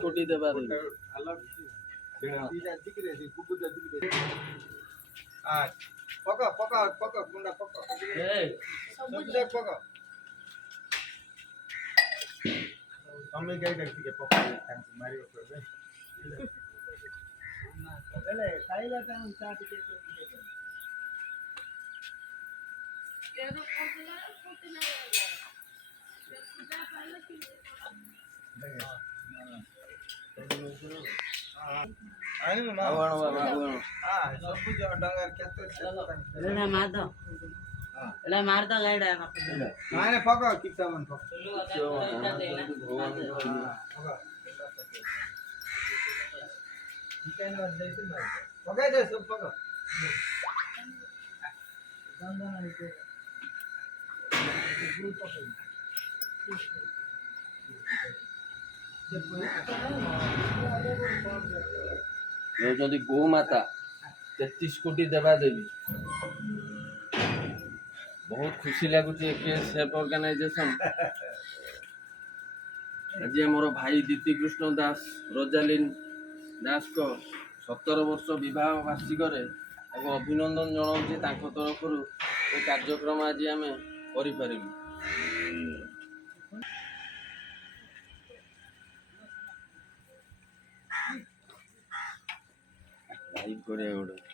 कोटी देवा दे पका पका पका गुंडा पका सब पका हमें क्या करती है पका मारी ऊपर पहले खाइला टाइम चाट के तो ये तो कोटिला ये पूजा पहले की आने ना हां सब जो डंगर केते एला मारदो एला मारदो गाइड है माने पका किसा मन पका पका दे सब पका ଯଦି ଗୋମାତା 33 କୋଟି ଦେବା ଦେବି ବହୁତ ଖୁସି ଲାଗୁଛି ଏକେଏସଏଫ ଅର୍ଗାନାଇଜେସନ ଆଜି ଆମର ଭାଇ ଦୀତିକୃଷ୍ଣ ଦାସ ରୋଜାଲିନ ଦାସଙ୍କ 17 ବର୍ଷ ବିବାହ ବାର୍ଷିକରେ ତାଙ୍କୁ ଅଭିନନ୍ଦନ ଜଣାଉଛି ତାଙ୍କ ତରଫରୁ ଏ କାର୍ଯ୍ୟକ୍ରମ ଆଜି ଆମେ କରିପାରିଲୁ ଲାଇଭ କରିବା ଗୋଟେ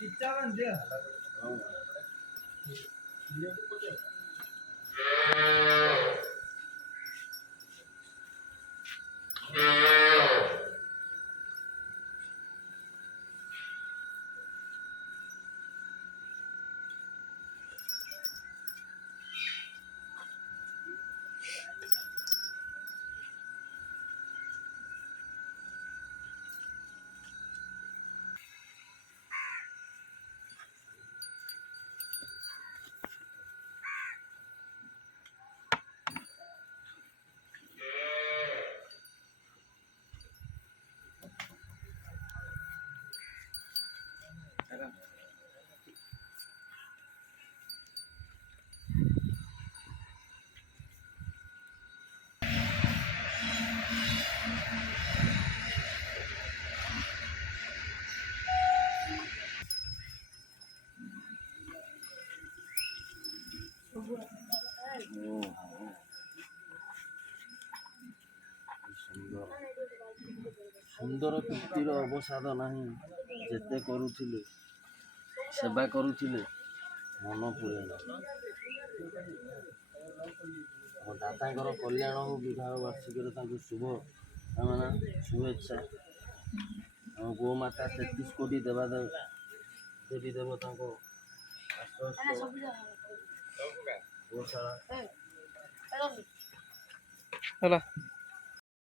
किचावन दे ସୁନ୍ଦର କୀର୍ତ୍ତିର ଅବସାଦ ନାହିଁ ଯେତେ କରୁଥିଲେ ସେବା କରୁଥିଲେ ମନ ପୁରେ ନା ଆମ ଦାଦାଙ୍କର କଲ୍ୟାଣ ହଉ ବିବାହ ବାର୍ଷିକରେ ତାଙ୍କୁ ଶୁଭ କାମନା ଶୁଭେଚ୍ଛା ଆମ ଗୋମାତା 33 କୋଟି ଦେବା ଦେବୀ ଦେବତାଙ୍କ ଗୋଶାଳା ହେଲା